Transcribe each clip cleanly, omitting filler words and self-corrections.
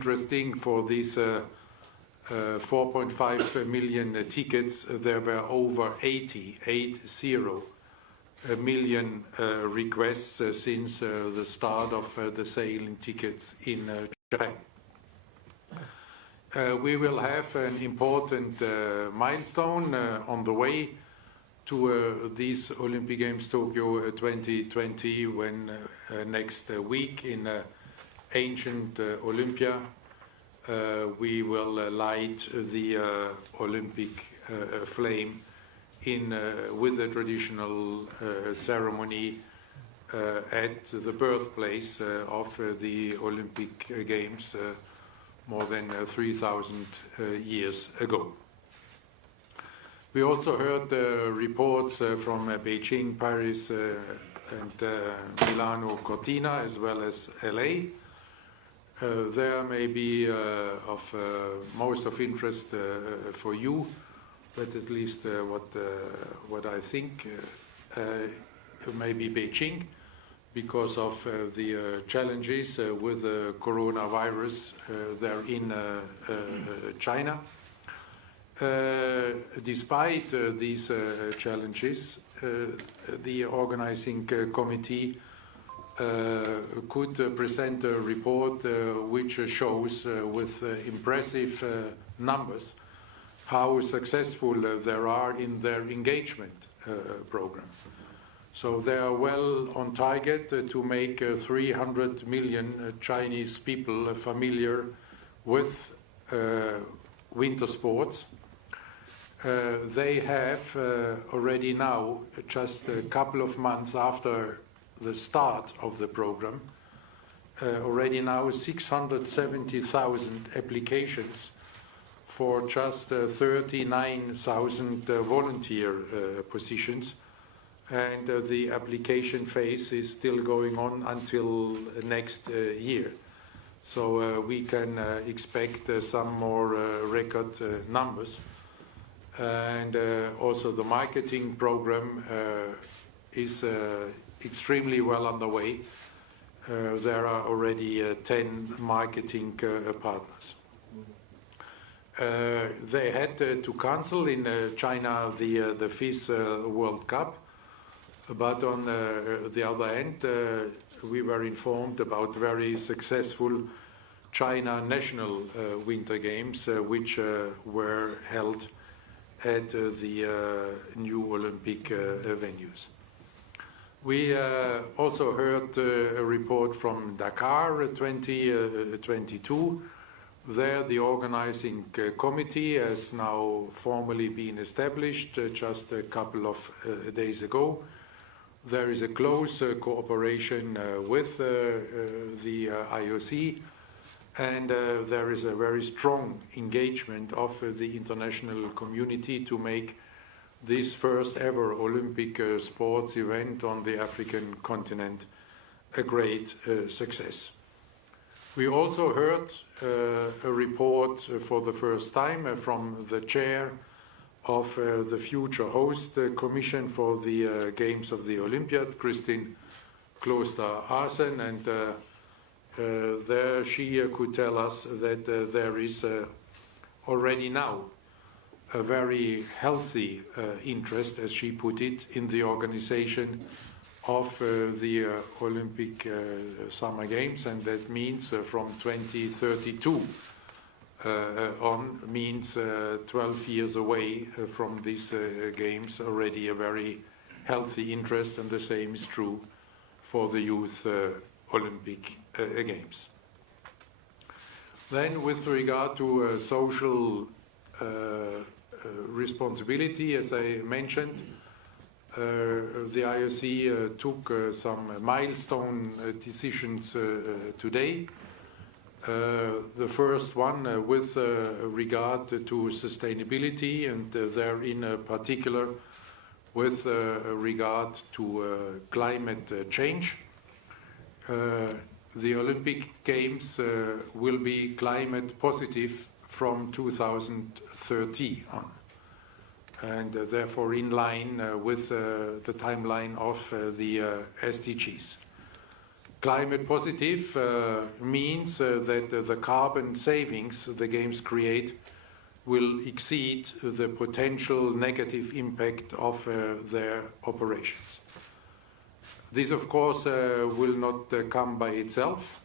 interesting for these 4.5 million tickets. There were over 80 million requests since the start of the sale in tickets in Japan. We will have an important milestone on the way to these Olympic Games Tokyo 2020 when next week in ancient Olympia we will light the Olympic flame with a traditional ceremony at the birthplace of the Olympic Games more than 3,000 years ago. We also heard reports from Beijing, Paris, and Milano Cortina, as well as LA. There may be of most of interest for you, but at least what I think maybe Beijing, because of the challenges with the coronavirus there in China. Despite these challenges, the organizing committee could present a report which shows with impressive numbers how successful they are in their engagement program. So they are well on target to make 300 million Chinese people familiar with winter sports. They have already now, just a couple of months after the start of the program, already now 670,000 applications for just 39,000 volunteer positions. And the application phase is still going on until next year. So we can expect some more record numbers. And also the marketing program is extremely well underway. There are already 10 marketing partners. They had to cancel in China the FIS World Cup. But on the other hand, we were informed about very successful China National Winter Games, which were held at the new Olympic venues. We also heard a report from Dakar 2022. There, the organizing committee has now formally been established just a couple of days ago. There is a close cooperation with the IOC, and there is a very strong engagement of the international community to make this first ever Olympic sports event on the African continent a great success. We also heard a report for the first time from the chair of the future host commission for the Games of the Olympiad, Christine Kloster-Arsen, and there she could tell us that there is already now a very healthy interest, as she put it, in the organization of the Olympic Summer Games, and that means from 2032 on, means 12 years away from these games, already a very healthy interest, and the same is true for the Youth Olympic Games. Then, with regard to social responsibility, as I mentioned, the IOC took some milestone decisions today. The first one with regard to sustainability, and there in particular with regard to climate change. The Olympic Games will be climate positive from 2030 on, and therefore in line with the timeline of the SDGs. Climate positive means that the carbon savings the games create will exceed the potential negative impact of their operations. This, of course, will not come by itself,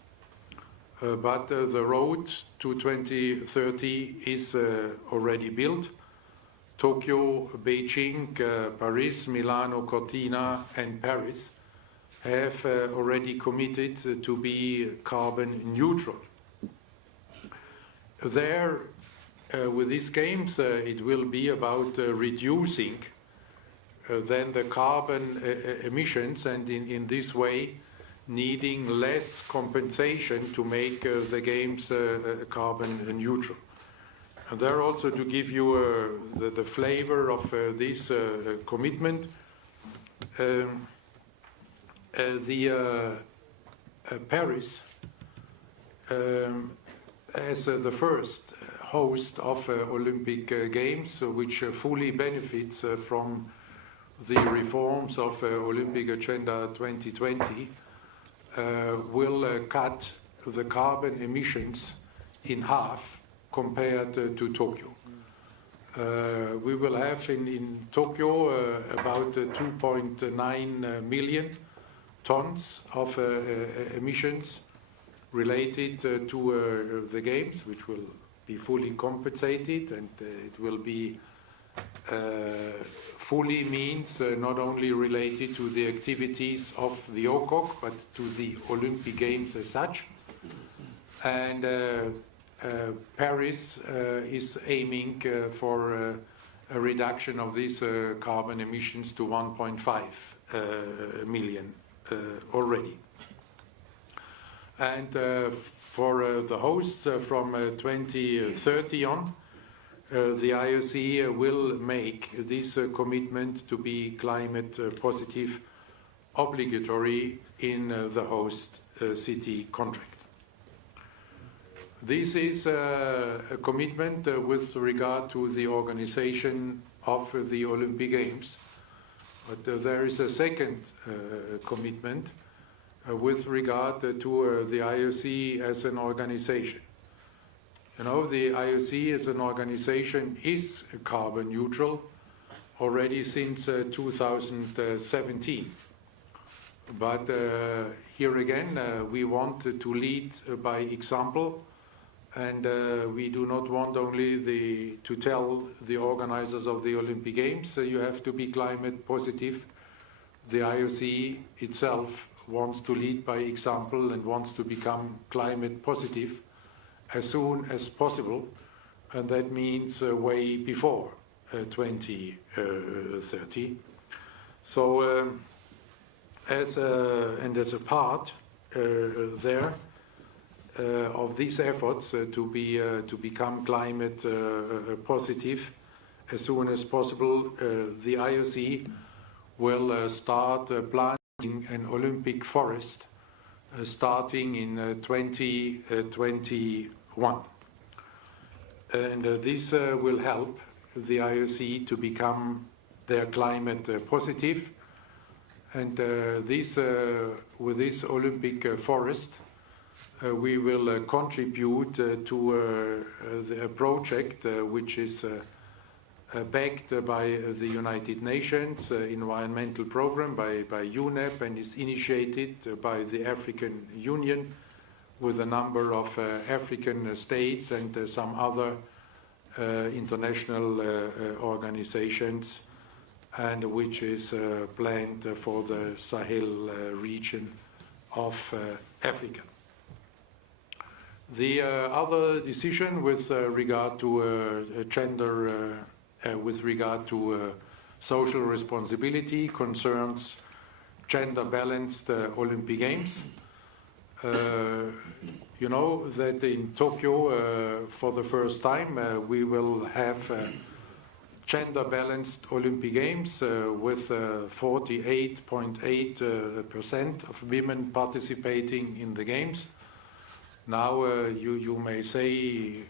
but the road to 2030 is already built. Tokyo, Beijing, Paris, Milano, Cortina, and Paris have already committed to be carbon neutral. There, with these games, it will be about reducing then the carbon emissions, and in this way needing less compensation to make the games carbon neutral. And there also, to give you the flavor of this commitment, Paris as the first host of Olympic Games, which fully benefits from the reforms of Olympic Agenda 2020, will cut the carbon emissions in half compared to Tokyo. We will have in Tokyo about 2.9 million tons of emissions related to the games, which will be fully compensated, and it will be fully means not only related to the activities of the OCOC, but to the Olympic Games as such. And Paris is aiming for a reduction of these carbon emissions to 1.5 million already. And for the hosts from 2030 on, the IOC will make this commitment to be climate positive obligatory in the host city contract. This is a commitment with regard to the organization of the Olympic Games. But there is a second commitment with regard to the IOC as an organization. You know, the IOC as an organization is carbon neutral already since 2017. But here again, we want to lead by example, and we do not want only to tell the organizers of the Olympic Games, you have to be climate positive. The IOC itself wants to lead by example and wants to become climate positive as soon as possible, and that means way before 2030. So as a part there of these efforts to become climate positive as soon as possible, the IOC will start planting an Olympic forest starting in 2021. And this will help the IOC to become their climate positive. And with this Olympic forest, we will contribute to the project which is backed by the United Nations environmental program, by UNEP, and is initiated by the African Union with a number of African states and some other international organizations, and which is planned for the Sahel region of Africa. The other decision with regard to gender, with regard to social responsibility concerns gender-balanced Olympic Games. You know that in Tokyo, for the first time, we will have gender-balanced Olympic Games with 48.8% of women participating in the Games. Now you may say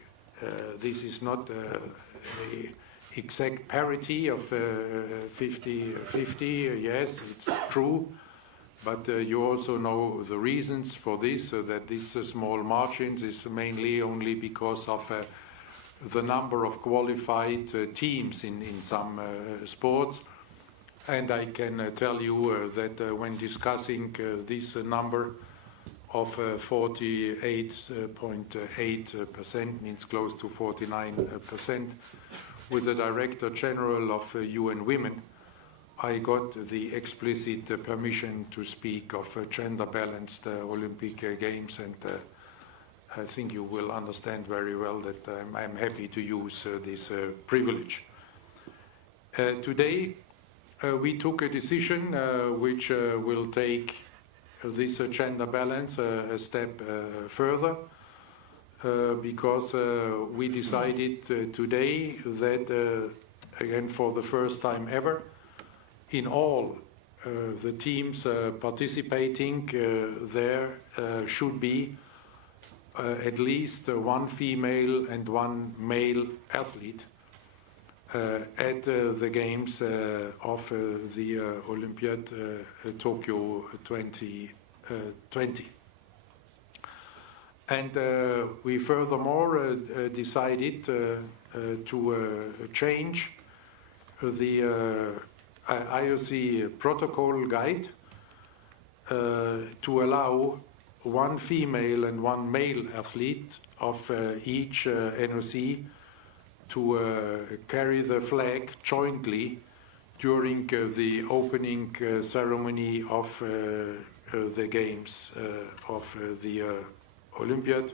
this is not the exact parity of 50-50. Yes, it's true, But you also know the reasons for this, that these small margins is mainly only because of the number of qualified teams in some sports. And I can tell you that when discussing this number of 48.8%, means close to 49%, with the Director General of UN Women, I got the explicit permission to speak of gender-balanced Olympic Games, and I think you will understand very well that I'm happy to use this privilege. Today, we took a decision which will take this gender balance a step further, because we decided today that, again, for the first time ever, in all the teams participating, there should be at least one female and one male athlete at the games of the Olympiad Tokyo 2020. And we furthermore decided to change the IOC protocol guide to allow one female and one male athlete of each NOC to carry the flag jointly during the opening ceremony of the games of the Olympiad,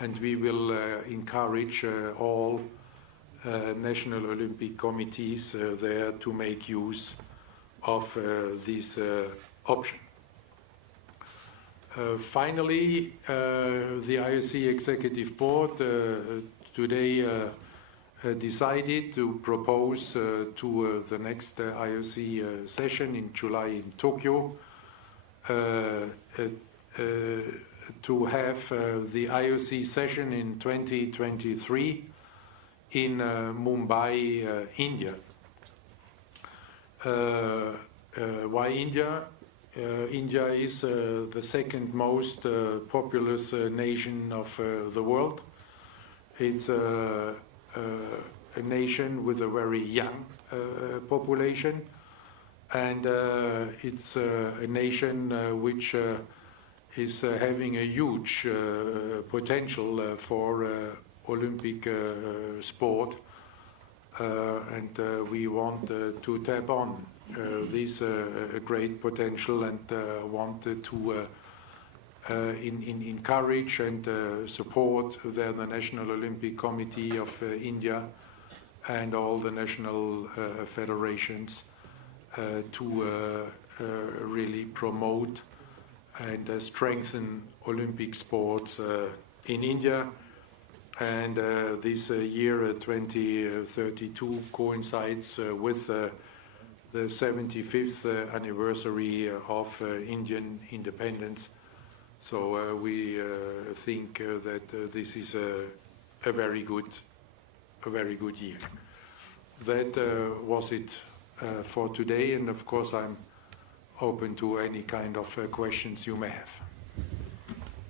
and we will encourage all national Olympic committees there to make use of this option. Finally, the IOC Executive Board today decided to propose to the next IOC session in July in Tokyo to have the IOC session in 2023 in Mumbai, India. Why India? India is the second most populous nation of the world. It's a nation with a very young population, and it's a nation which is having a huge potential for Olympic sport, and we want to tap on this great potential, and want to encourage and support the National Olympic Committee of India and all the national federations to really promote and strengthen Olympic sports in India. And this year 2032 coincides with the 75th anniversary of Indian independence. So we think that this is a very good year. That was it for today, and of course I'm open to any kind of questions you may have.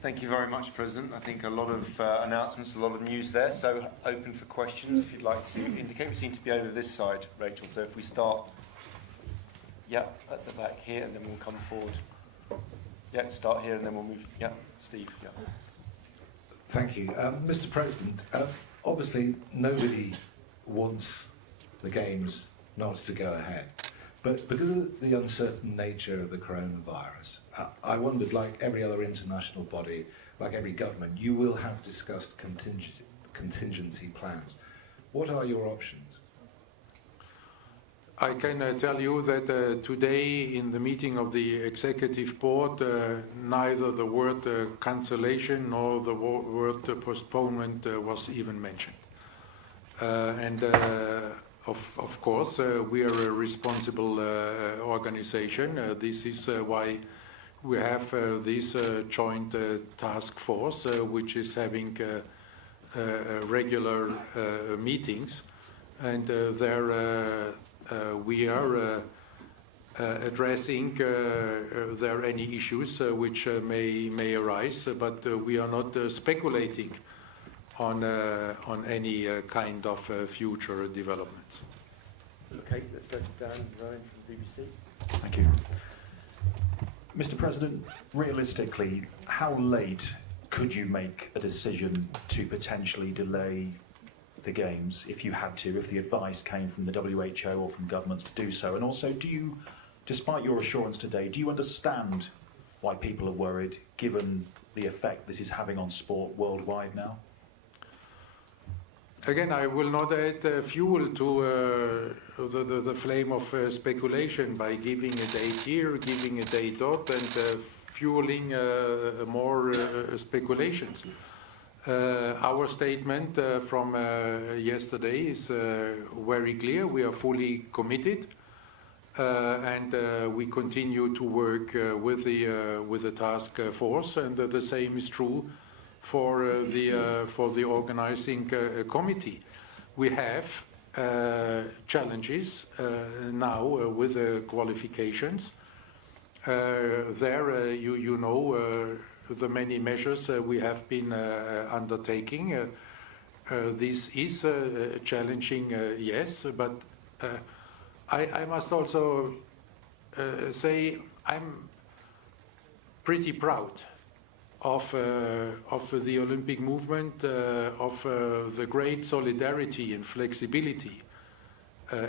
Thank you very much, President. I think a lot of announcements, a lot of news there, so open for questions if you'd like to indicate. We seem to be over this side, Rachel, so if we start, yeah, at the back here, and then we'll come forward. Yeah, start here and then we'll move, yeah, Steve, yeah. Thank you. Mr. President, obviously nobody wants the Games not to go ahead. But because of the uncertain nature of the coronavirus, I wondered, like every other international body, like every government, you will have discussed contingency plans. What are your options? I can tell you that today in the meeting of the Executive Board, neither the word cancellation nor the word postponement was even mentioned. Of course, we are a responsible organization. This is why we have this joint task force, which is having regular meetings, and there we are addressing there any issues which may arise, but we are not speculating on any kind of future developments. Okay, let's go to Dan Rowan from BBC. Thank you. Mr. President, realistically, how late could you make a decision to potentially delay the Games if you had to, if the advice came from the WHO or from governments to do so? And also, do you, despite your assurance today, do you understand why people are worried, given the effect this is having on sport worldwide now? Again, I will not add fuel to the flame of speculation by giving a date here, giving a date dot, and fueling more speculations. Our statement from yesterday is very clear. We are fully committed, and we continue to work with the task force, and the same is true for the organizing committee. We have challenges now with the qualifications. There, you know the many measures we have been undertaking. This is challenging, yes, but I must also say I'm pretty proud of the Olympic movement, of the great solidarity and flexibility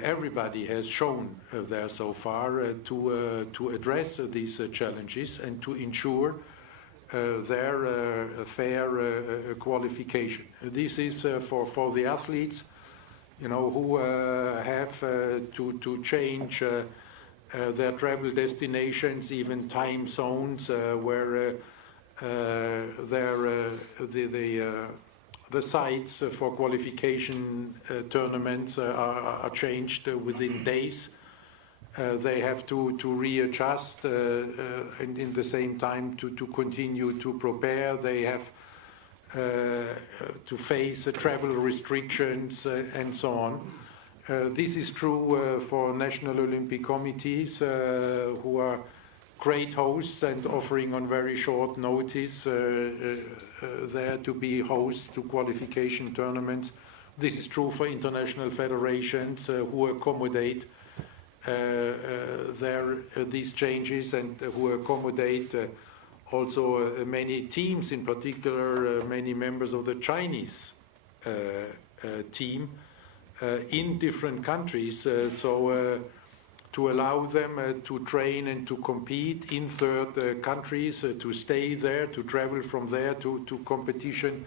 everybody has shown there so far to address these challenges and to ensure their fair qualification. This is for the athletes, you know, who have to change their travel destinations, even time zones where the sites for qualification tournaments are changed within days. They have to readjust and in the same time to continue to prepare. They have to face travel restrictions and so on. This is true for national Olympic committees who are great hosts and offering on very short notice there to be hosts to qualification tournaments. This is true for international federations who accommodate these changes and who accommodate also many teams, in particular many members of the Chinese team in different countries. To allow them to train and to compete in third countries, to stay there, to travel from there to competition,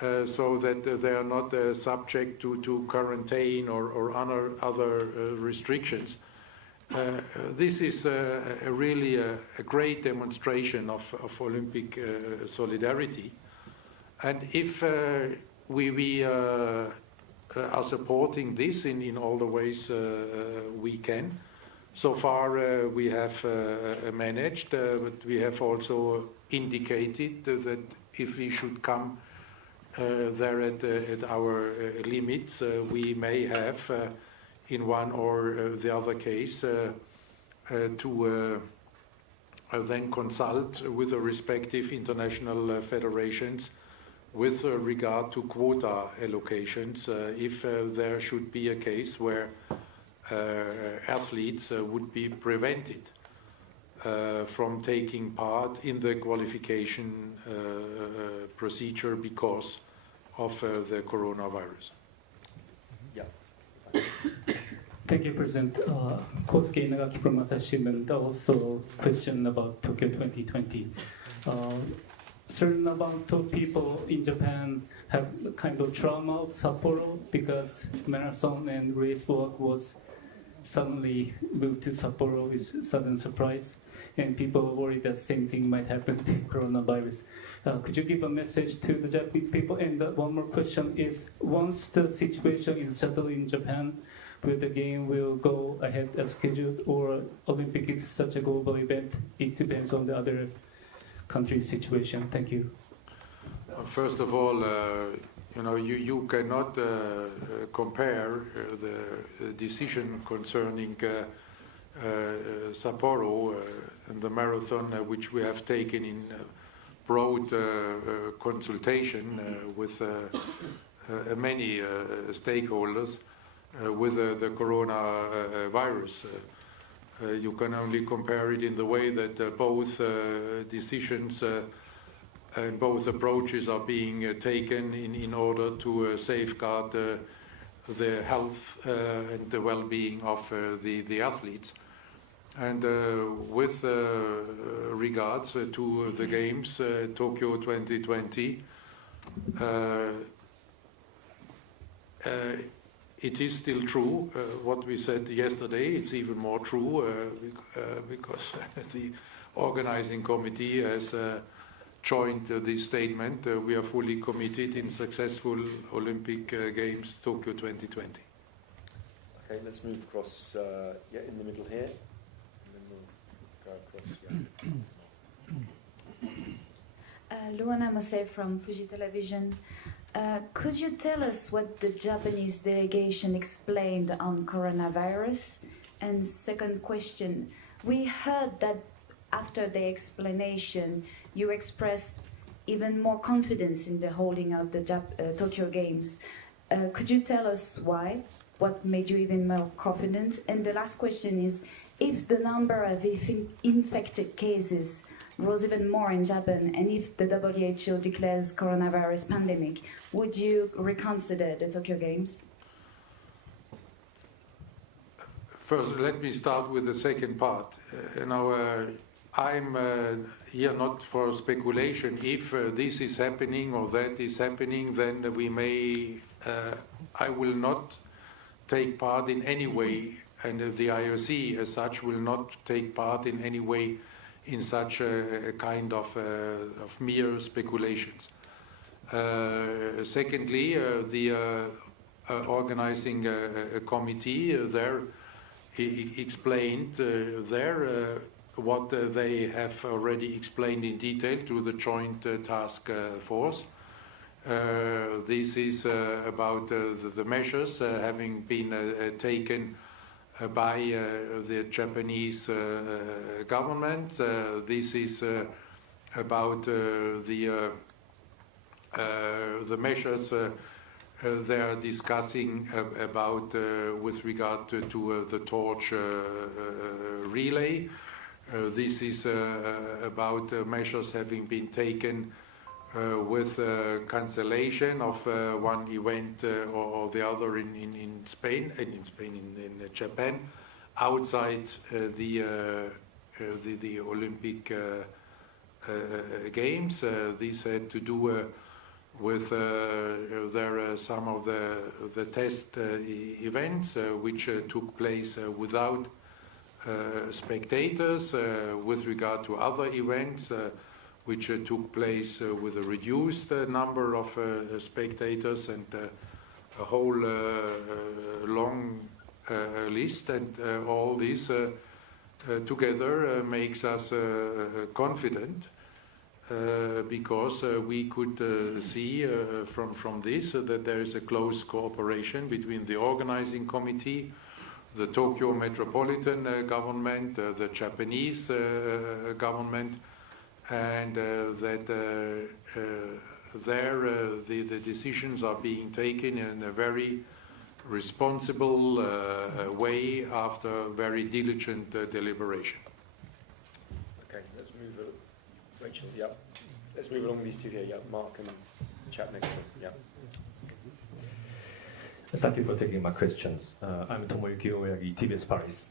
so that they are not subject to quarantine or other restrictions. This is really a great demonstration of Olympic solidarity. And if we are supporting this in all the ways we can. So far we have managed, but we have also indicated that if we should come there at our limits, we may have in one or the other case to then consult with the respective international federations with regard to quota allocations, if there should be a case where athletes would be prevented from taking part in the qualification procedure because of the coronavirus. Yeah. Thank you, President. Kosuke Inagaki from Asahi Shimbun. Also, question about Tokyo 2020. Certain amount of people in Japan have kind of trauma of Sapporo because marathon and race work was suddenly moved to Sapporo with sudden surprise, and people are worried that same thing might happen to coronavirus. Could you give a message to the Japanese people? And one more question is, once the situation is settled in Japan, will the game will go ahead as scheduled, or Olympic is such a global event, it depends on the other country's situation? Thank you. First of all, you know, you cannot compare the decision concerning Sapporo and the marathon, which we have taken in broad consultation with many stakeholders with the coronavirus. You can only compare it in the way that both decisions and both approaches are being taken in order to safeguard the health and the well-being of the athletes. And with regards to the Games, Tokyo 2020, it is still true what we said yesterday. It's even more true because the organizing committee has joined this statement. We are fully committed in successful Olympic Games Tokyo 2020. Okay, let's move across, in the middle here. And then we'll go across, Luana Mose from Fuji Television. Could you tell us what the Japanese delegation explained on coronavirus? And second question, we heard that after the explanation, you expressed even more confidence in the holding of the Tokyo Games. Could you tell us why? What made you even more confident? And the last question is, if the number of infected cases grows even more in Japan, and if the WHO declares coronavirus pandemic, would you reconsider the Tokyo Games? First, let me start with the second part. I'm here not for speculation. If this is happening or that is happening, then we may, I will not take part in any way, and the IOC as such will not take part in any way in such a kind of mere speculations. Secondly, the organizing committee there explained what they have already explained in detail to the Joint Task Force. This is about the measures having been taken by the Japanese government. This is about the measures they are discussing about with regard to the torch relay. This is about measures having been taken with cancellation of one event or the other in Japan, outside the Olympic Games. This had to do with some of the test events which took place without spectators, with regard to other events which took place with a reduced number of spectators, and a whole long list, and all this together makes us confident, because we could see from this that there is a close cooperation between the organizing committee, the Tokyo Metropolitan Government, the Japanese government, and that the decisions are being taken in a very responsible way after very diligent deliberation. Okay, let's move, Rachel, yeah. Let's move along these two here, yeah, Mark and chap next to him, yeah. Thank you for taking my questions. I'm Tomoyuki Oyagi, TBS Paris.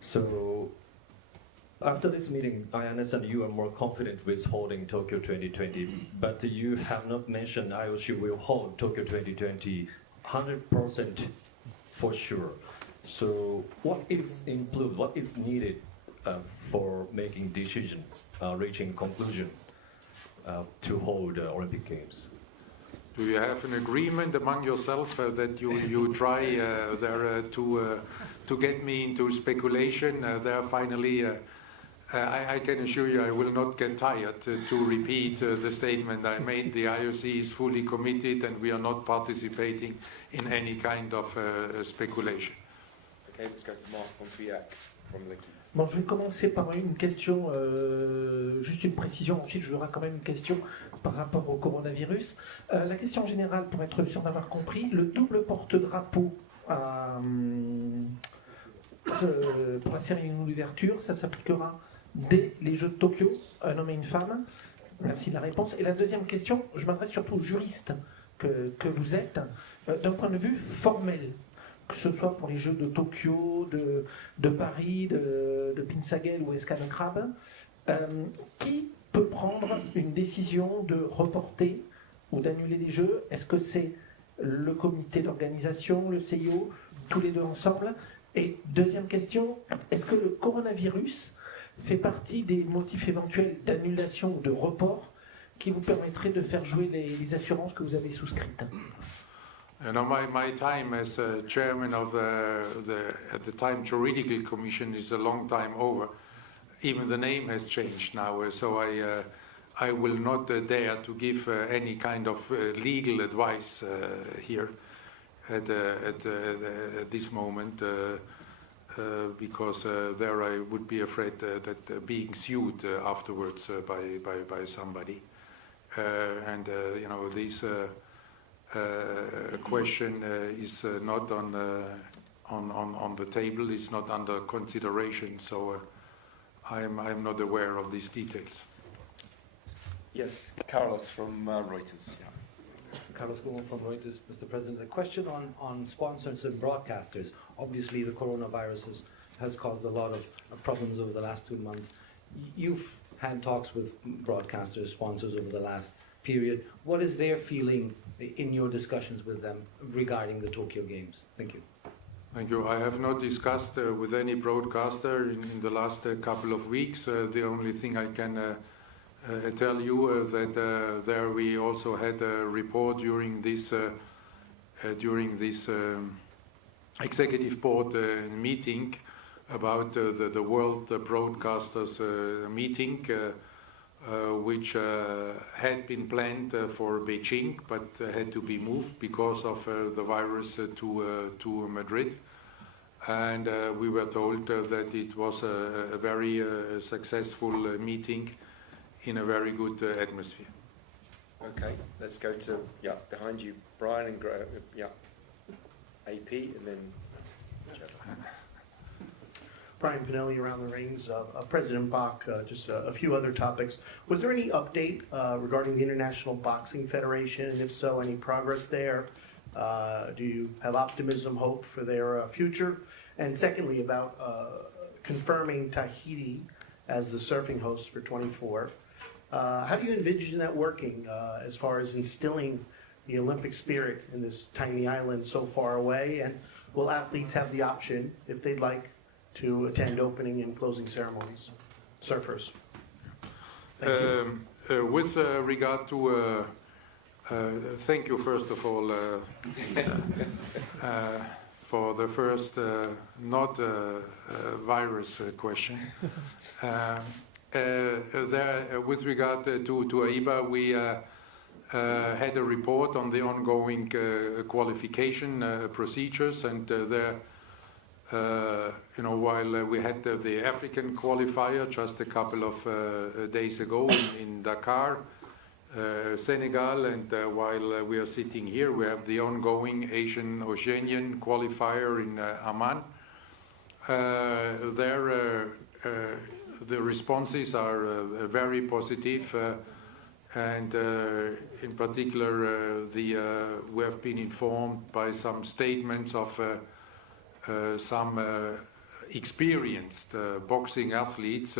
So, after this meeting, I understand you are more confident with holding Tokyo 2020, but you have not mentioned IOC will hold Tokyo 2020 100% for sure. So, what is included, what is needed for making decision, reaching conclusion to hold Olympic Games? Do you have an agreement among yourself that you try there to get me into speculation there finally? I can assure you I will not get tired to repeat the statement I made. The IOC is fully committed and we are not participating in any kind of speculation. Okay, let's go to Mark on FIAC. from l'équipe. Bon, je vais commencer par une question, juste une précision, ensuite j'aurai quand même une question par rapport au coronavirus. La question générale, pour être sûr d'avoir compris, le double porte-drapeau pour la cérémonie d'ouverture, ça s'appliquera dès les Jeux de Tokyo, un homme et une femme. Merci de la réponse. Et la deuxième question, je m'adresse surtout aux juristes que vous êtes, d'un point de vue formel, que ce soit pour les Jeux de Tokyo, de Paris, de Pinsagel ou Escane Crabbe, qui peut prendre une décision de reporter ou d'annuler les Jeux? Est-ce que c'est le comité d'organisation, le CIO, tous les deux ensemble? Et deuxième question, est-ce que le coronavirus fait partie des motifs éventuels d'annulation ou de report qui vous permettraient de faire jouer les assurances que vous avez souscrites? You know, my time as chairman of at the time Juridical Commission is a long time over. Even the name has changed now, so I will not dare to give any kind of legal advice here at this moment, because there I would be afraid that being sued afterwards by somebody, and you know, this question is not on the table. It's not under consideration, so I'm not aware of these details. Yes, Carlos from Reuters. Carlos Gomes from Reuters, Mr. President. A question on sponsors and broadcasters. Obviously, the coronavirus has caused a lot of problems over the last 2 months. You've had talks with broadcasters, sponsors over the last period. What is their feeling in your discussions with them regarding the Tokyo Games? Thank you. Thank you. I have not discussed with any broadcaster in the last couple of weeks. The only thing I can tell you that there we also had a report during this executive board meeting about the World Broadcasters meeting, which had been planned for Beijing but had to be moved because of the virus to Madrid. And we were told that it was a very successful meeting in a very good atmosphere. Okay, let's go to, behind you, Brian, and AP, and then Brian Pinelli, Around the Rings. President Bach, just a few other topics. Was there any update regarding the International Boxing Federation, and if so, any progress there? Do you have optimism, hope for their future? And secondly, about confirming Tahiti as the surfing host for 24. How do you envision that working as far as instilling the Olympic spirit in this tiny island so far away? And will athletes have the option, if they'd like, to attend opening and closing ceremonies? Surfers. With regard to, thank you first of all for the first not virus question. With regard to AIBA, we had a report on the ongoing qualification procedures, and there, you know, while we had the African qualifier just a couple of days ago in Dakar, Senegal, and while we are sitting here, we have the ongoing Asian Oceanian qualifier in Amman. There, the responses are very positive, and in particular, we have been informed by some statements of some experienced boxing athletes,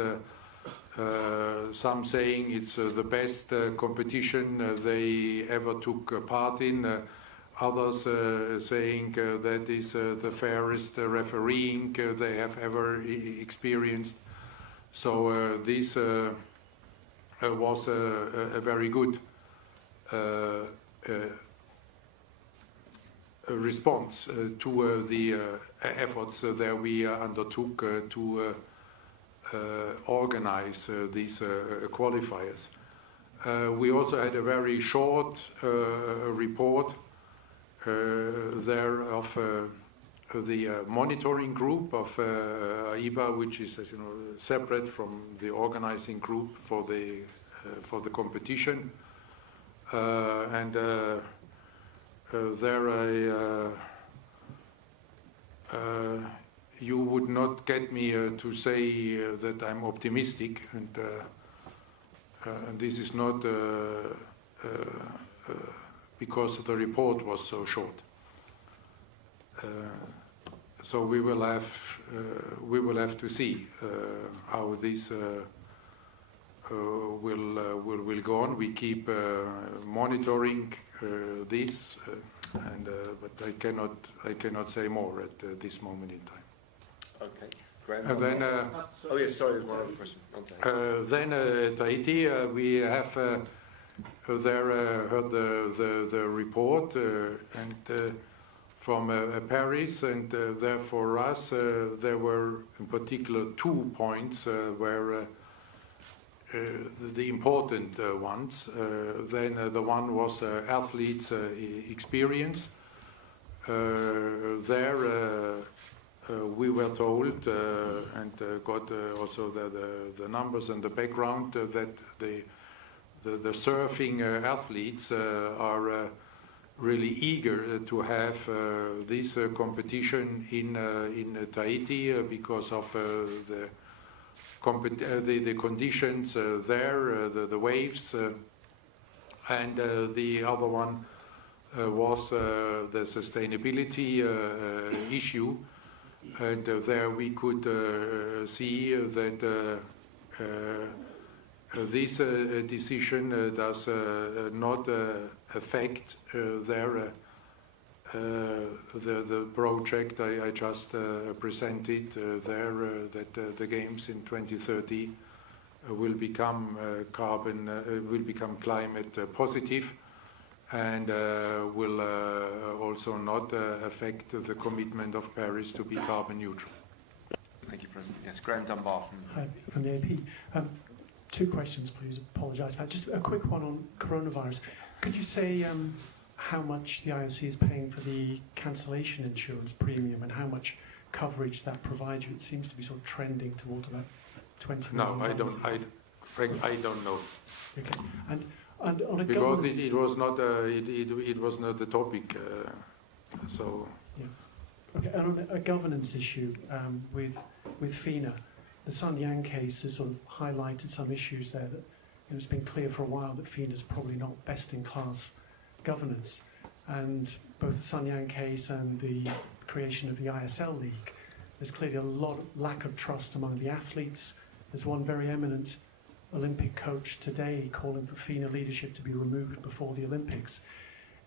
some saying it's the best competition they ever took part in, others saying that is the fairest refereeing they have ever experienced. So this was a very good response to the efforts that we undertook to organize these qualifiers. We also had a very short report there of monitoring group of AIBA, which is, as you know, separate from the organizing group for the competition, and there you would not get me to say that I'm optimistic, and this is not because the report was so short. So we will have to see how this will go on. We keep monitoring this, but I cannot say more at this moment in time. Okay. Graham. And then, oh yes, sorry, there's one other question. then Tahiti, we have there heard the report and from Paris, and there for us there were in particular 2 points where the important ones. Then the one was athletes' experience. There we were told and got also the numbers and the background that the surfing athletes are really eager to have this competition in Tahiti because of the conditions there, the waves, and the other one was the sustainability issue, and there we could see that this decision does not affect their the project I just presented there, that the games in 2030 will become climate positive, and will also not affect the commitment of Paris to be carbon neutral. Thank you, President. Yes, Graham Dunbar from the AP. 2 questions, please. Apologise for that. Just a quick one on coronavirus. Could you say how much the IOC is paying for the cancellation insurance premium and how much coverage that provides you? It seems to be sort of trending towards about 20 million. No, I don't know. Okay. And on a because it was not the topic. So. Yeah. Okay. And on a governance issue with FINA, the Sun Yang case has sort of highlighted some issues there that it's been clear for a while that FINA is probably not best in class governance, and both the Sun Yang case and the creation of the ISL League, there's clearly a lot of lack of trust among the athletes. There's one very eminent Olympic coach today calling for FINA leadership to be removed before the Olympics.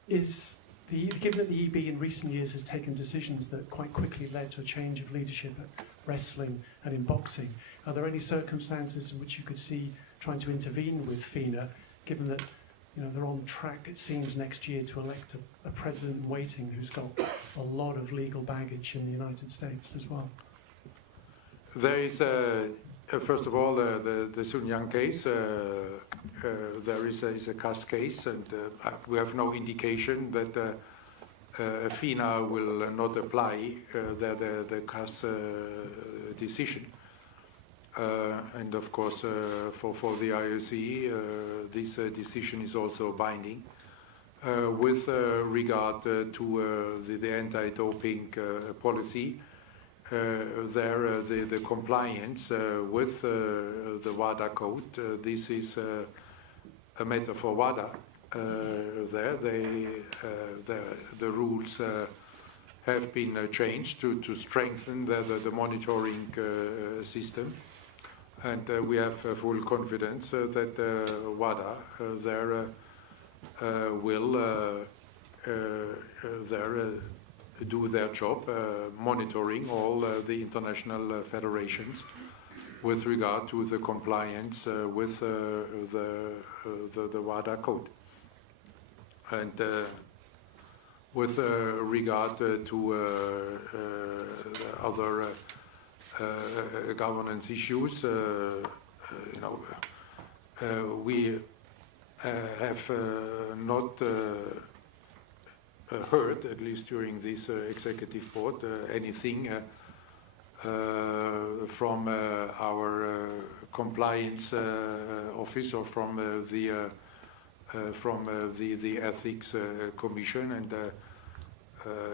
Given that the EB in recent years has taken decisions that quite quickly led to a change of leadership at wrestling and in boxing, are there any circumstances in which you could see trying to intervene with FINA, given that they're on track, it seems, next year to elect a president in waiting who's got a lot of legal baggage in the United States as well? There is, first of all, the Sun Yang case. There is a CAS case, and we have no indication that FINA will not apply the CAS decision. And of course, for the IOC, this decision is also binding. With regard to the anti-doping policy, the compliance with the WADA code, this is a matter for WADA. The rules have been changed to strengthen the monitoring system. And we have full confidence that WADA will do their job, monitoring all the international federations with regard to the compliance with the WADA code. And with regard to other governance issues, we have not heard, at least during this executive board, anything from our compliance office or from the ethics commission, and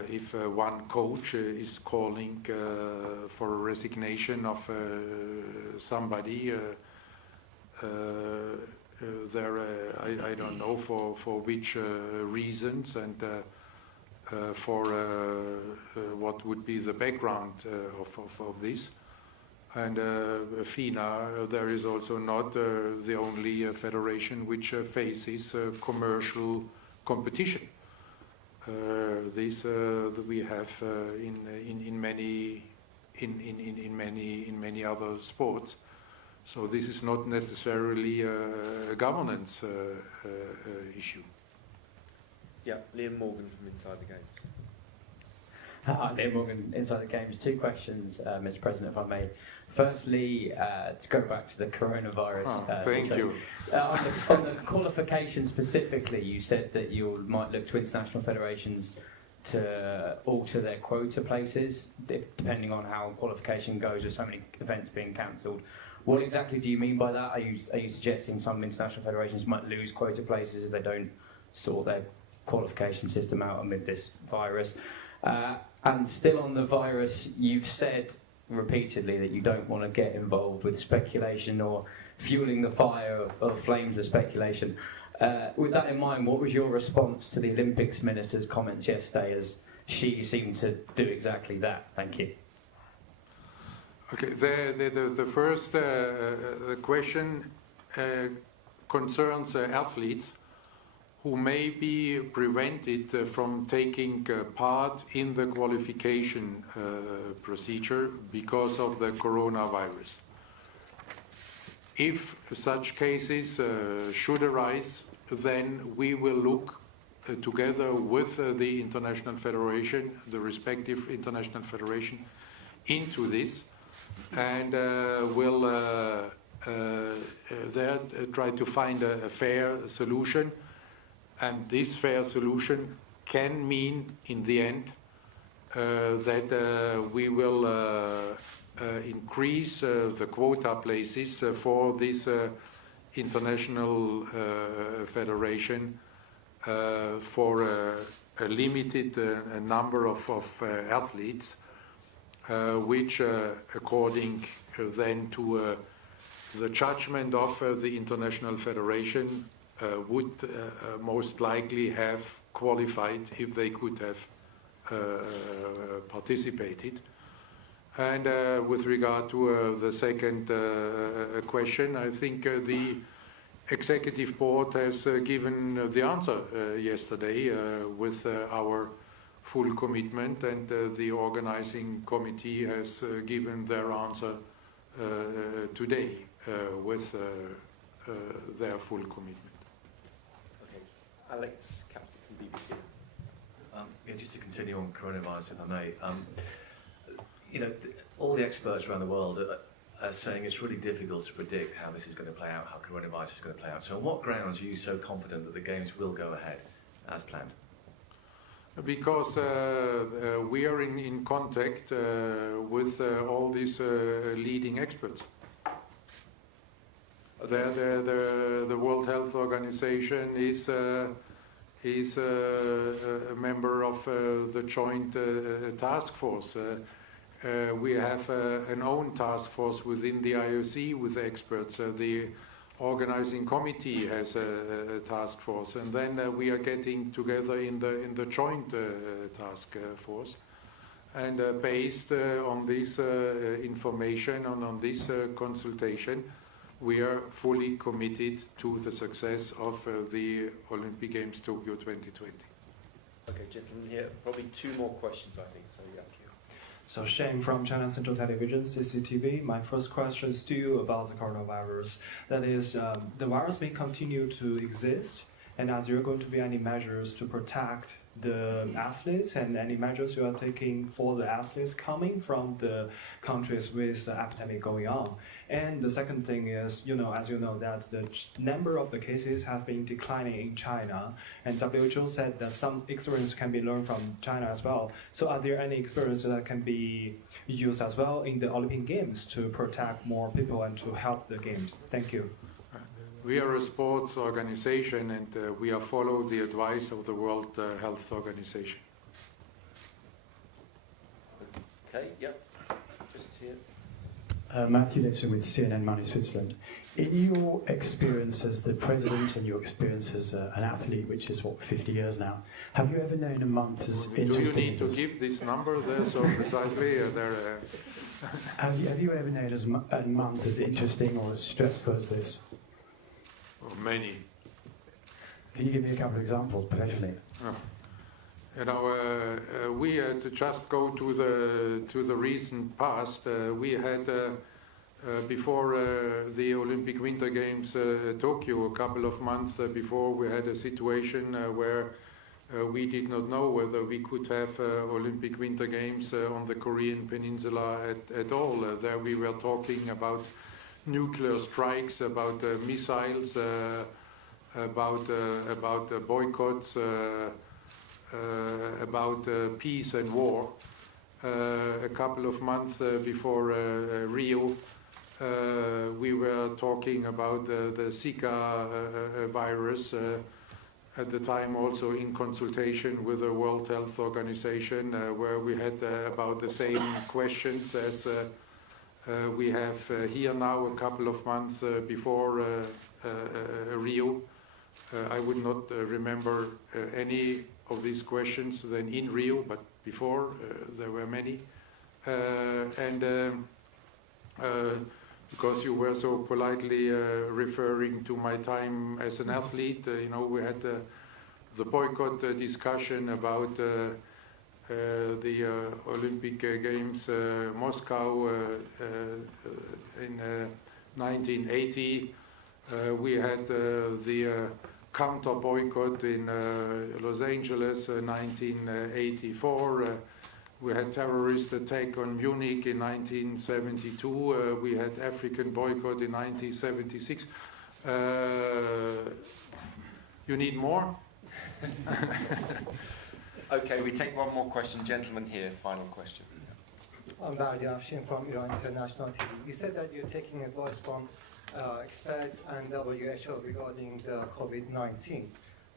if one coach is calling for a resignation of somebody, there I don't know for which reasons, and for what would be the background of this. And FINA, there is also not the only federation which faces commercial competition. This we have in many other sports. So this is not necessarily a governance issue. Yeah, Liam Morgan from Inside the Games. Hi, Liam Morgan, Inside the Games. Two questions, Mr. President, if I may. Firstly, to go back to the coronavirus. Thank you. On the qualification specifically, you said that you might look to international federations to alter their quota places, depending on how qualification goes with so many events being cancelled. What exactly do you mean by that? Are you suggesting some international federations might lose quota places if they don't sort their qualification system out amid this virus? And still on the virus, you've said repeatedly that you don't want to get involved with speculation or fueling the fire of flames of speculation. With that in mind, what was your response to the Olympics minister's comments yesterday, as she seemed to do exactly that? Thank you. Okay, the first question concerns athletes who may be prevented from taking part in the qualification procedure because of the coronavirus. If such cases should arise, then we will look together with the international federation, the respective international federation, into this, and will there try to find a fair solution. And this fair solution can mean, in the end, that we will increase the quota places for this international federation for a limited number of athletes, which, according then to the judgment of the international federation, would most likely have qualified if they could have participated. And with regard to the second question, I think the executive board has given the answer yesterday with our full commitment, and the organizing committee has given their answer today with their full commitment. Alex Captain from BBC. Yeah, just to continue on coronavirus, if I may. You know, all the experts around the world are saying it's really difficult to predict how this is going to play out, how coronavirus is going to play out. So on what grounds are you so confident that the Games will go ahead as planned? Because we are in contact with all these leading experts. The World Health Organization is a member of the Joint Task Force. We have an own task force within the IOC with experts. The organizing committee has a task force, and then we are getting together in the joint task force. And based on this information and on this consultation, we are fully committed to the success of the Olympic Games Tokyo 2020. Okay, gentlemen here, probably two more questions, I think. So yeah. So Shane from China Central Television, CCTV. My first question is to you about the coronavirus. That is, the virus may continue to exist, and are there going to be any measures to protect the athletes and any measures you are taking for the athletes coming from the countries with the epidemic going on. And the second thing is, as you know, that the number of the cases has been declining in China, and WHO said that some experience can be learned from China as well. So are there any experiences that can be used as well in the Olympic Games to protect more people and to help the games? Thank you. We are a sports organization, and we have followed the advice of the World Health Organization. Okay, yep, just here. Matthew Letson with CNN Money Switzerland. In your experience as the president and your experience as an athlete, which is 50 years now, have you ever known a month as interesting? Do you need to give this number there so precisely? Have you ever known a month as interesting or as stressful as this? Many. Can you give me a couple of examples professionally? We to just go to the recent past. We had before the Olympic Winter Games Tokyo, a couple of months before, we had a situation where we did not know whether we could have Olympic Winter Games on the Korean Peninsula at all. There we were talking about nuclear strikes, about missiles, about boycotts. About peace and war. A couple of months before Rio, we were talking about the Zika virus, at the time also in consultation with the World Health Organization, where we had about the same questions as we have here now, a couple of months before Rio. I would not remember any of these questions than in Rio, but before there were many. Because you were so politely referring to my time as an athlete, we had the boycott discussion about the Olympic Games Moscow in 1980. We had the counter boycott in Los Angeles 1984. We had terrorist attack on Munich in 1972. We had African boycott in 1976. You need more? Okay, we take one more question. Gentleman here, final question. I'm Bardi Afshin from Iran International TV. You said that you're taking advice from experts and WHO regarding the COVID-19.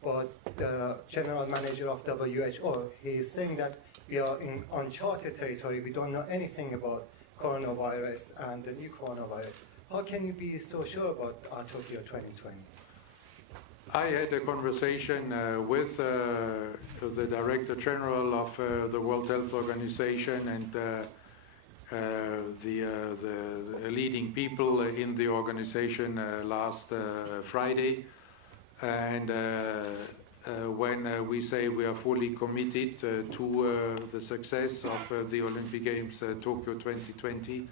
But the general manager of WHO, he is saying that we are in uncharted territory. We don't know anything about coronavirus and the new coronavirus. How can you be so sure about Tokyo 2020? I had a conversation with the Director General of the World Health Organization and the leading people in the organization last Friday. And when we say we are fully committed to the success of the Olympic Games Tokyo 2020,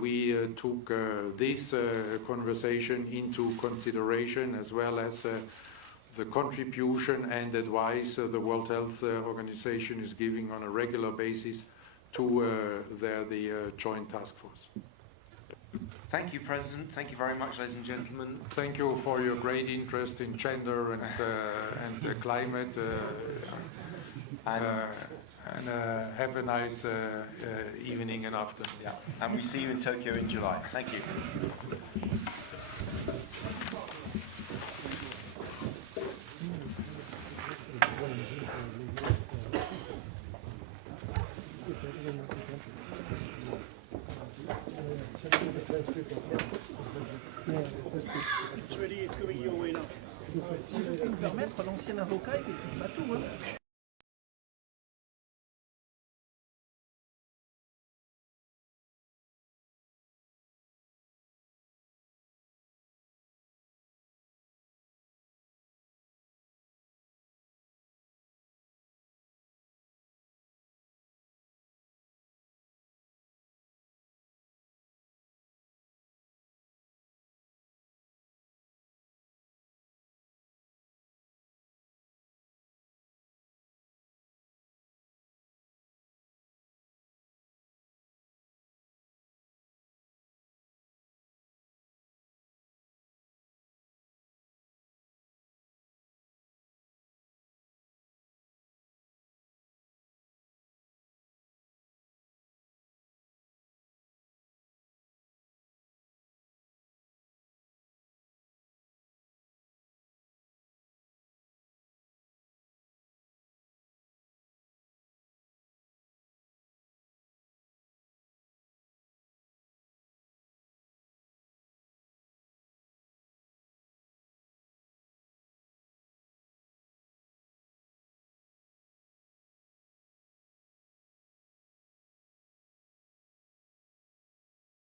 we took this conversation into consideration, as well as the contribution and advice the World Health Organization is giving on a regular basis to the Joint Task Force. Thank you, President. Thank you very much, ladies and gentlemen. Thank you for your great interest in gender and climate. And have a nice evening and afternoon. Yeah. And we see you in Tokyo in July. Thank you. Si je peux me permettre, l'ancien avocat, il ne fait pas tout.